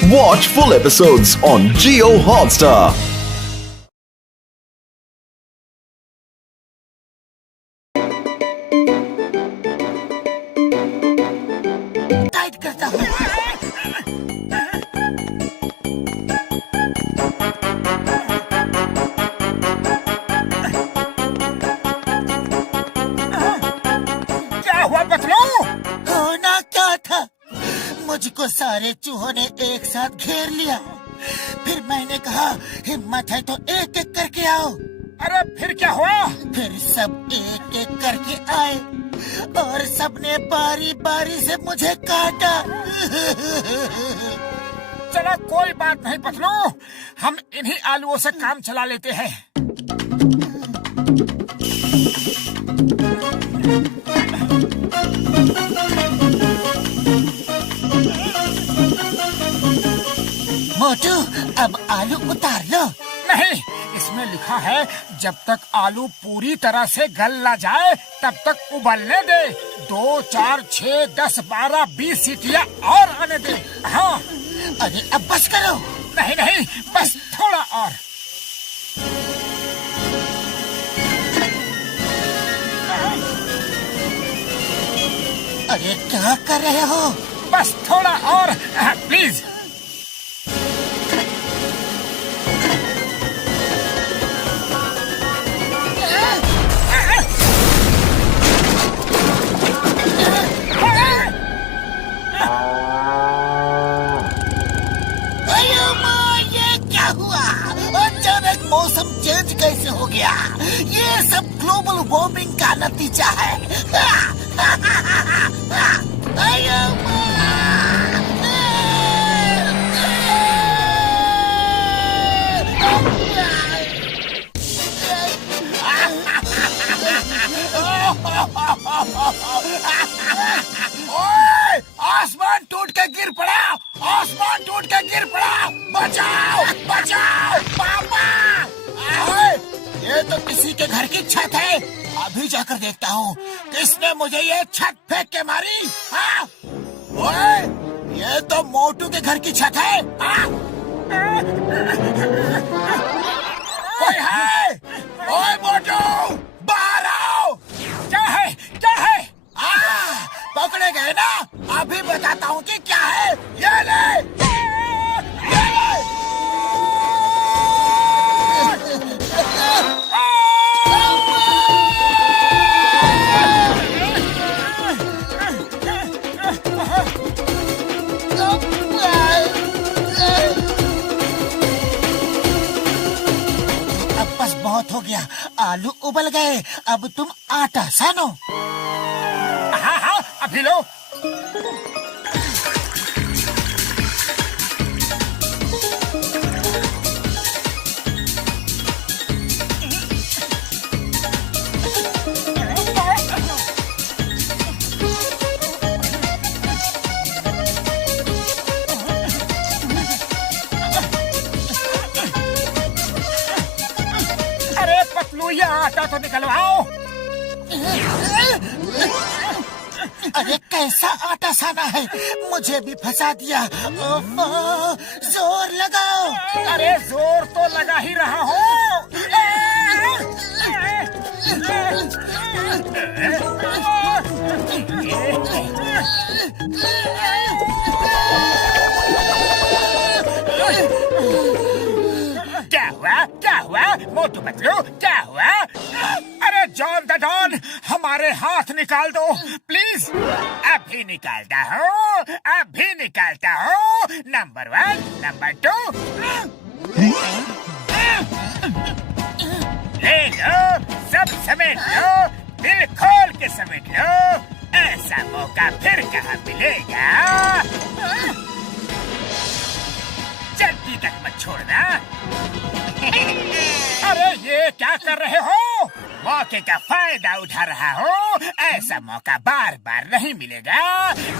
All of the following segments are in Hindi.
Watch full episodes on Jio Hotstar. Tight करता हूँ। क्या हुआ पतलू? होना क्या था, मुझको सारे चूहों ने एक साथ घेर लिया। फिर मैंने कहा हिम्मत है तो एक एक करके आओ। अरे फिर क्या हुआ? फिर सब एक एक करके आए और सबने बारी बारी से मुझे काटा। चलो कोई बात नहीं पतलू, हम इन्हीं आलूओं से काम चला लेते हैं। मोटू अब आलू उतार लो। नहीं, इसमें लिखा है जब तक आलू पूरी तरह से गल ना जाए तब तक उबलने दे। 2, 4, 6, 10, 12, 20 सीटियाँ और आने दे। हाँ। अरे अब बस करो। नहीं नहीं, बस थोड़ा और। अरे क्या कर रहे हो? बस थोड़ा और, प्लीज। अचानक मौसम चेंज कैसे हो गया? ये सब ग्लोबल वार्मिंग का नतीजा है। ओए, आसमान टूट के गिर पड़ा! आसमान टूट के गिर पड़ा! बचाओ! बचाओ! पापा! ओए, ये तो किसी के घर की छत है। अभी जाकर देखता हूँ किसने मुझे ये छत फेंक के मारी। हाँ? ओए, ये तो मोटू के घर की छत है। हाँ? कोई है? ओए मोटू, बाहर आओ। क्या है? क्या है? पकड़े गए ना? अभी बताता हूँ कि क्या है। ये ले। अब बस बहुत हो गया, आलू उबल गए। अब तुम आटा सानो। हाँ हाँ, अभी लो। अरे पतलू, ये आटा तो निकलवाओ। अरे कैसा आटा साना है, मुझे भी फंसा दिया। ओफो, जोर लगाओ। अरे जोर तो लगा ही रहा हूँ। क्या हुआ? क्या हुआ? मोटू पतलू, क्या हुआ? अरे जॉन द डॉन, हमारे हाथ निकाल दो प्लीज। अभी निकालता हूँ, अभी निकालता हूँ। Number 1, number 2। ले लो, सब समेट लो, दिल खोल के समेट लो। ऐसा मौका फिर कहाँ मिलेगा। जल्दी तक मत छोड़ना। अरे ये क्या कर रहे हो? मौके का फायदा उठा रहा हो। ऐसा मौका बार बार नहीं मिलेगा।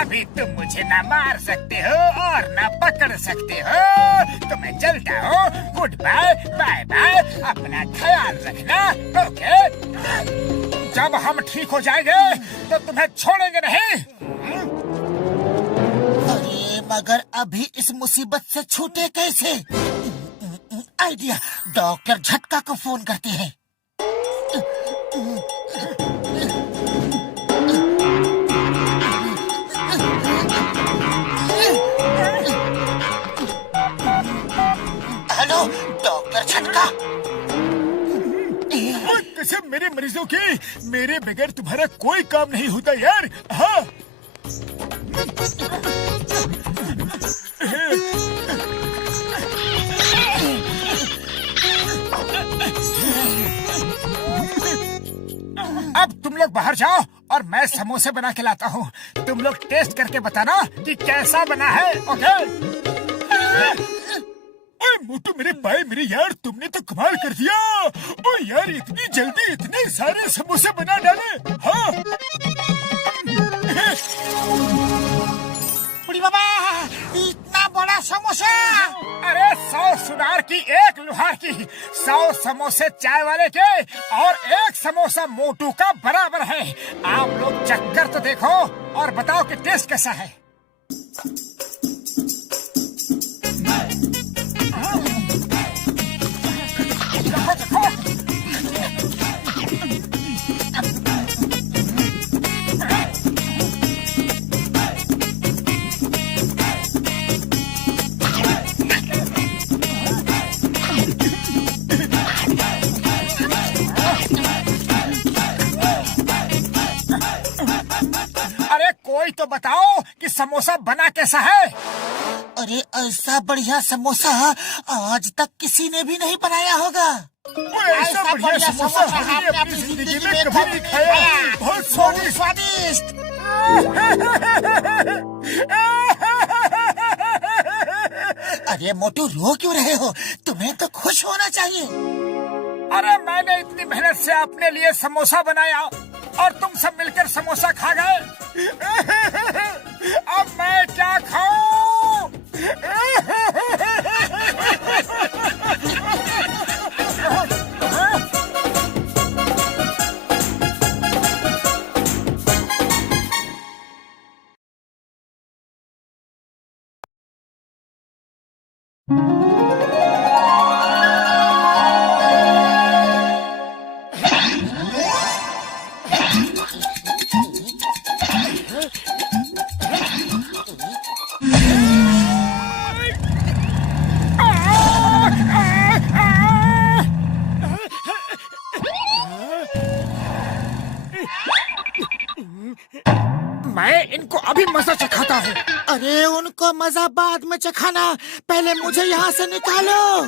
अभी तुम मुझे ना मार सकते हो और ना पकड़ सकते हो। तो मैं चलता हूँ। Good bye, bye bye. अपना ख्याल रखना, ओके? जब हम ठीक हो जाएंगे तो तुम्हें छोड़ेंगे नहीं। अरे मगर अभी इस मुसीबत से छूटे कैसे? आइडिया, डॉक्टर झटका को फोन करते हैं। हेलो डॉक्टर झटका। कसम मेरे मरीजों की, मेरे बगैर तुम्हारा कोई काम नहीं होता यार। हाँ अब तुम लोग बाहर जाओ और मैं समोसे बना के लाता हूँ। तुम लोग टेस्ट करके बताना कि कैसा बना है। ओके? ओए मोटू मेरे भाई मेरे यार, तुमने तो कमाल कर दिया। ओ यार इतनी जल्दी इतने सारे समोसे बना डाले। हाँ बुढ़ी बाबा, इतना बड़ा समोसा! अरे 100 सुनार की 1 लुहार की, 100 समोसे चाय वाले के और 1 समोसा मोटू का बराबर है। आप लोग चक्कर तो देखो और बताओ कि टेस्ट कैसा है। अरे कोई तो बताओ कि समोसा बना कैसा है। अरे ऐसा बढ़िया समोसा आज तक किसी ने भी नहीं बनाया होगा। ऐसा बढ़िया समोसा हमने अपनी जिंदगी में कभी नहीं खाया। बहुत स्वादिष्ट। अरे मोटू रो क्यों रहे हो? तुम्हें तो खुश होना चाहिए। अरे मैंने इतनी मेहनत से अपने लिए समोसा बनाया और तुम सब मिलकर समोसा खा गए। अब मैं क्या खाऊं? मैं इनको अभी मजा चखाता हूँ। अरे उनको मजा बाद में चखाना, पहले मुझे यहाँ से निकालो।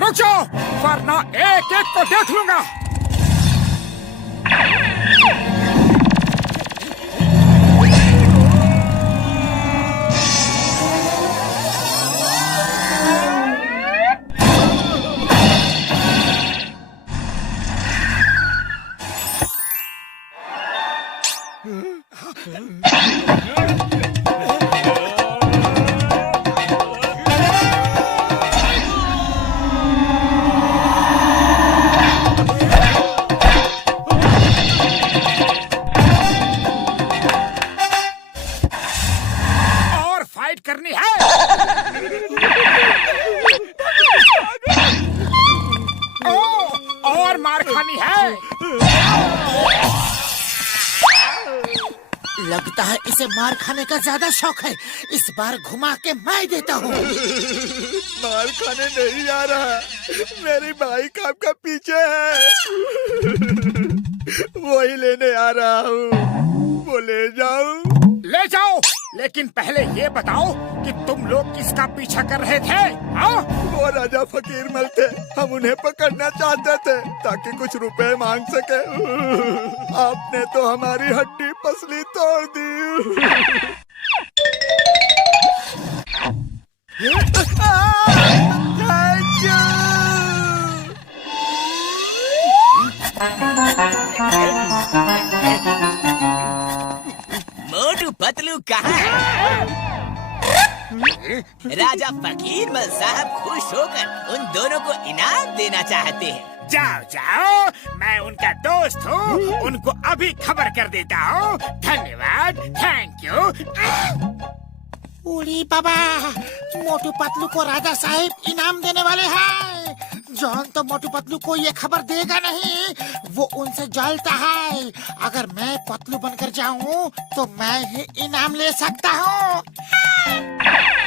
रुक जाओ वरना एक एक को देख लूंगा। और फाइट करनी है। और मार खानी है। लगता है इसे मार खाने का ज्यादा शौक है। इस बार घुमा के मैं देता हूँ। मार खाने नहीं आ रहा, मेरी भाई का आपका पीछे है। वही लेने आ रहा हूँ, वो ले जाऊं? ले जाओ, लेकिन पहले ये बताओ कि तुम लोग किसका पीछा कर रहे थे? हाँ? वो राजा फकीर मल थे, हम उन्हें पकड़ना चाहते थे ताकि कुछ रुपए मांग सके। आपने तो हमारी हड्डी पसली तोड़ दी। Thank you. मोटू पतलू कहाँ है? राजा फकीर मल साहब खुश होकर उन दोनों को इनाम देना चाहते हैं। जाओ जाओ, मैं उनका दोस्त हूँ, उनको अभी खबर कर देता हूँ। धन्यवाद, थैंक यू। उड़ी बाबा, मोटू पतलू को राजा साहिब इनाम देने वाले हैं। जॉन तो मोटू पतलू को ये खबर देगा नहीं, वो उनसे जलता है। अगर मैं पतलू बनकर जाऊँ तो मैं ही इनाम ले सकता हूँ।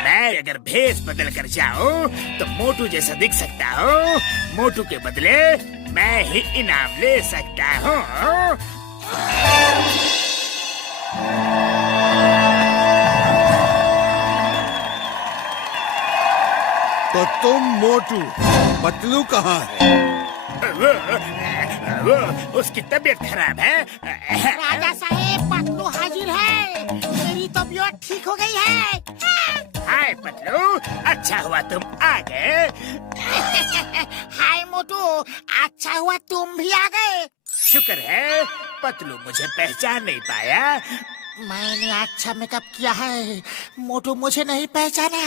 मैं अगर भेष बदल कर जाऊँ तो मोटू जैसा दिख सकता हूँ। मोटू के बदले मैं ही इनाम ले सकता हूँ। तो तुम मोटू, पतलू कहाँ है? वो उसकी तबीयत खराब है। राजा साहिब, पतलू हाजिर है। मेरी तबीयत ठीक हो गई है। हाय पतलू, अच्छा हुआ तुम आ गए। हाय मोटू, अच्छा हुआ तुम भी आ गए। शुक्र है पतलू मुझे पहचान नहीं पाया। मैंने अच्छा मेकअप किया है, मोटू मुझे नहीं पहचाना।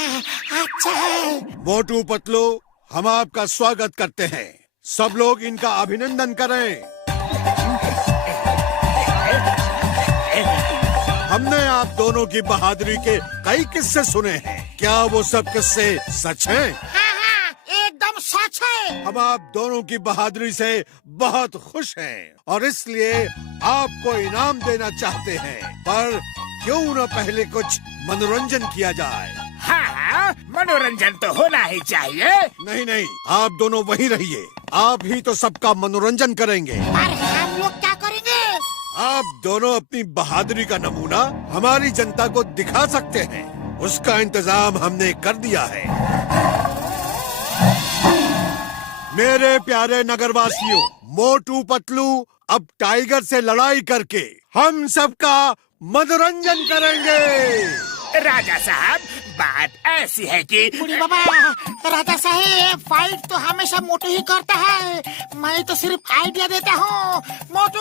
अच्छा है। मोटू पतलू, हम आपका स्वागत करते हैं। सब लोग इनका अभिनंदन करें। हमने आप दोनों की बहादुरी के कई किस्से सुने हैं। क्या वो सब किस्से सच हैं? हाँ हाँ, एकदम सच है। हम आप दोनों की बहादुरी से बहुत खुश हैं और इसलिए आपको इनाम देना चाहते हैं। पर क्यों न पहले कुछ मनोरंजन किया जाए? हाँ, मनोरंजन तो होना ही चाहिए। नहीं नहीं, आप दोनों वहीं रहिए। आप ही तो सबका मनोरंजन करेंगे। पर हम लोग क्या करेंगे? आप दोनों अपनी बहादुरी का नमूना हमारी जनता को दिखा सकते हैं। उसका इंतजाम हमने कर दिया है। मेरे प्यारे नगरवासियों, मोटू पतलू अब टाइगर से लड़ाई करके हम सबका मनोरंजन करेंगे। राजा साहब, बात ऐसी है कि बुढ़ी बाबा, राजा साहेब फाइट तो हमेशा मोटू ही करता है। मैं तो सिर्फ आइडिया देता हूँ। मोटू,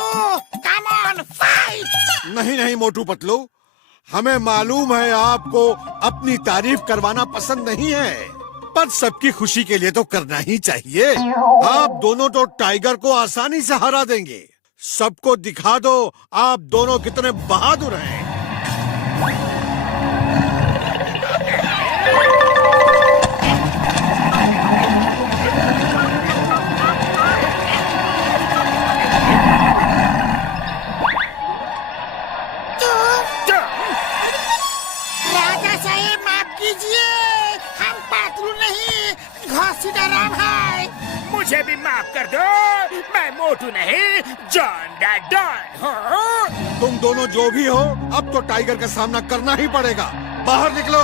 कम ऑन, फाइट। नहीं नहीं मोटू पतलू, हमें मालूम है आपको अपनी तारीफ करवाना पसंद नहीं है, पर सबकी खुशी के लिए तो करना ही चाहिए। आप दोनों तो टाइगर को आसानी से हरा देंगे। सबको दिखा दो आप दोनों कितने बहादुर हैं। राजा साहेब माफ कीजिए, हम पातलू नहीं, घसीटा राम है। मुझे भी माफ कर दो, मैं मोटू नहीं, जॉन द डॉन हूँ। तुम दोनों जो भी हो, अब तो टाइगर का सामना करना ही पड़ेगा। बाहर निकलो।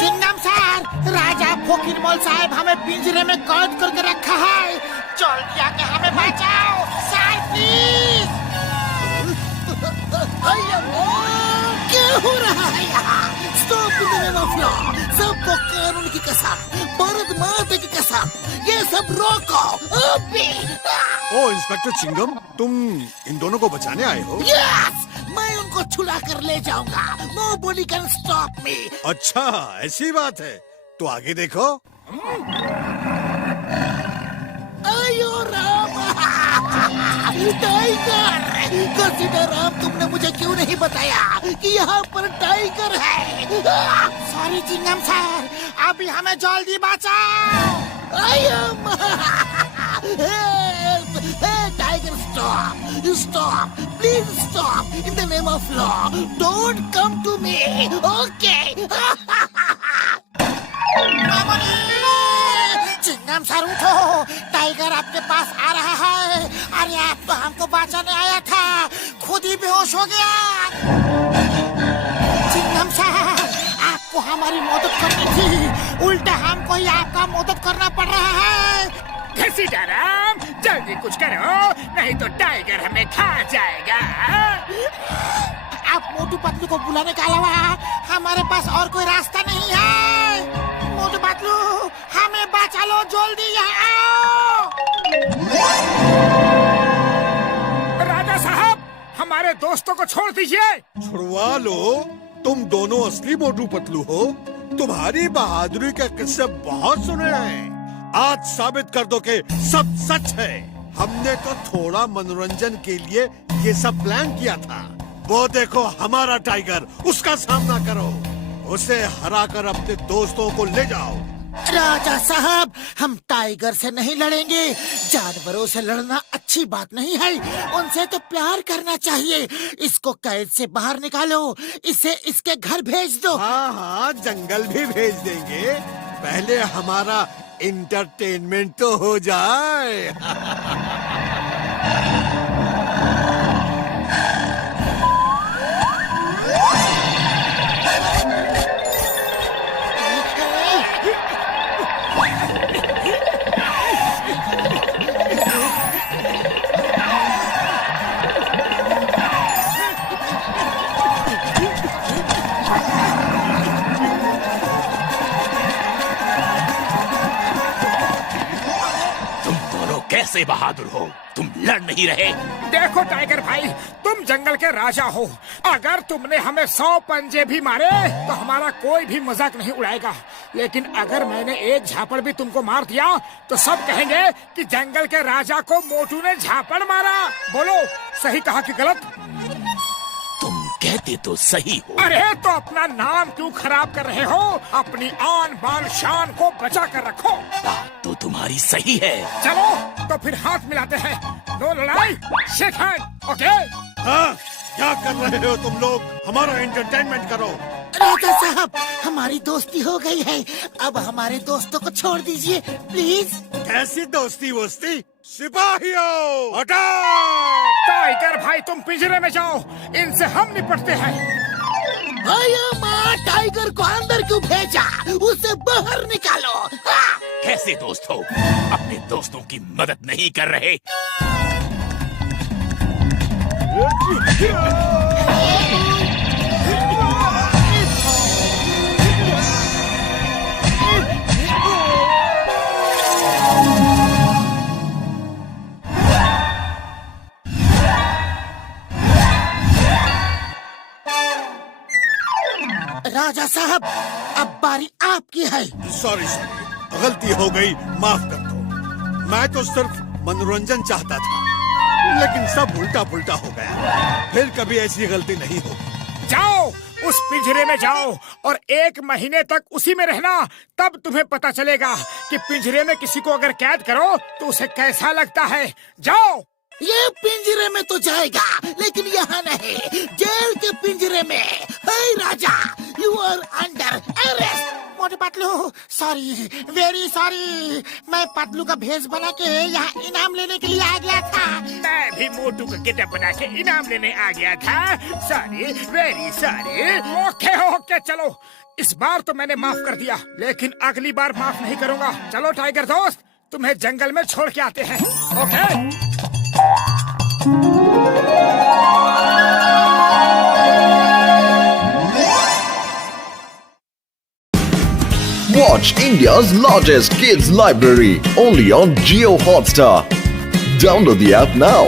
चिंगम सर, राजा फकीर मल साहब हमें पिंजरे में कैद करके रखा है। जल्दी आके हमें बचाओ सर, प्लीज। क्या हो रहा है यहाँ? Stop the name of law. सबको कानून की कसम, भारत माता की कसम, ये सब रोको अभी। ओ इंस्पेक्टर चिंगम, तुम इन दोनों को बचाने आए हो? यस, मैं उनको छुड़ा कर ले जाऊंगा। Nobody can stop me. अच्छा, ऐसी बात है तो आगे देखो। आयो राम, टाइगर। घसीटा राम, तुमने मुझे क्यों नहीं बताया कि यहाँ पर टाइगर है? सॉरी चिंगम सर, अभी हमें जल्दी बचाओ। Tiger, stop, stop, please stop, in the name of law, don't come to me, okay? Chingam sir उठो, टाइगर आपके पास आ रहा है। अरे आप तो हमको बचाने आया था, खुद ही बेहोश हो गया। चिंगम सर, आपको हमारी मदद करनी थी, उल्टा हमको ही आपका मदद करना पड़ रहा है। घसीटा राम, जल्दी कुछ करो, नहीं तो टाइगर हमें खा जाएगा। आप मोटू पतलू को बुलाने के अलावा हमारे पास और कोई रास्ता नहीं है। मोटू पतलू, हमें बचा लो, जल्दी यहाँ आओ। राजा साहब, हमारे दोस्तों को छोड़ दीजिए। छुड़वा लो। तुम दोनों असली मोटू पतलू हो। तुम्हारी बहादुरी के किस्से बहुत सुने हैं। आज साबित कर दो कि सब सच है। हमने तो थोड़ा मनोरंजन के लिए ये सब प्लान किया था। वो देखो हमारा टाइगर, उसका सामना करो। उसे हराकर अपने दोस्तों को ले जाओ। राजा साहब, हम टाइगर से नहीं लड़ेंगे। जानवरों से लड़ना अच्छी बात नहीं है। उनसे तो प्यार करना चाहिए। इसको कैद से बाहर निकालो। इसे इसके घर भेज दो। हाँ हाँ, जंगल भी भेज देंगे। पहले हमारा इंटरटेनमेंट तो हो जाए। कैसे बहादुर हो, तुम लड़ नहीं रहे। देखो टाइगर भाई, तुम जंगल के राजा हो। अगर तुमने हमें 100 पंजे भी मारे तो हमारा कोई भी मजाक नहीं उड़ाएगा। लेकिन अगर मैंने एक झापड़ भी तुमको मार दिया तो सब कहेंगे कि जंगल के राजा को मोटू ने झापड़ मारा। बोलो, सही कहा कि गलत? तुम कहते तो सही हो। अरे तो अपना नाम क्यों खराब कर रहे हो? अपनी आन बान शान को बचा कर रखो। बात तो तुम्हारी सही है। चलो तो फिर हाथ मिलाते हैं। नो लड़ाई, शेक हैंड, ओके? हाँ, क्या कर रहे हो तुम लोग? हमारा एंटरटेनमेंट करो। राजा साहब, हमारी दोस्ती हो गई है। अब हमारे दोस्तों को छोड़ दीजिए प्लीज। कैसी दोस्ती वोस्ती? सिपाहियों, अटैक! टाइगर भाई, तुम पिंजरे में जाओ। इनसे हम निपटते हैं। माँ, टाइगर को अंदर क्यों भेजा? उसे बाहर निकालो। हाँ! कैसे दोस्त हो, अपने दोस्तों की मदद नहीं कर रहे। राजा साहब, अब बारी आपकी है। सॉरी, गलती हो गई, माफ कर दो। मैं तो सिर्फ मनोरंजन चाहता था, लेकिन सब उल्टा पुल्टा हो गया। फिर कभी ऐसी गलती नहीं होगी। जाओ, उस पिंजरे में जाओ और 1 महीने तक उसी में रहना। तब तुम्हें पता चलेगा कि पिंजरे में किसी को अगर कैद करो तो उसे कैसा लगता है। जाओ। ये पिंजरे में तो जाएगा, लेकिन यहाँ नहीं, जेल के पिंजरे में। हे राजा, यू आर अंडर अरेस्ट। मोटे पतलू, सॉरी, वेरी सॉरी। मैं पतलू का भेष बना के यहाँ इनाम लेने के लिए आ गया था। मैं भी मोटू का गेटअप बना के इनाम लेने आ गया था। Sorry, very sorry. ओके, चलो। इस बार तो मैंने माफ कर दिया, लेकिन अगली बार माफ नहीं करूँगा। चलो टाइगर दोस्त, तुम्हें जंगल में छोड़ के आते हैं। Okay? Watch India's largest kids library only on Jio Hotstar. Download the app now.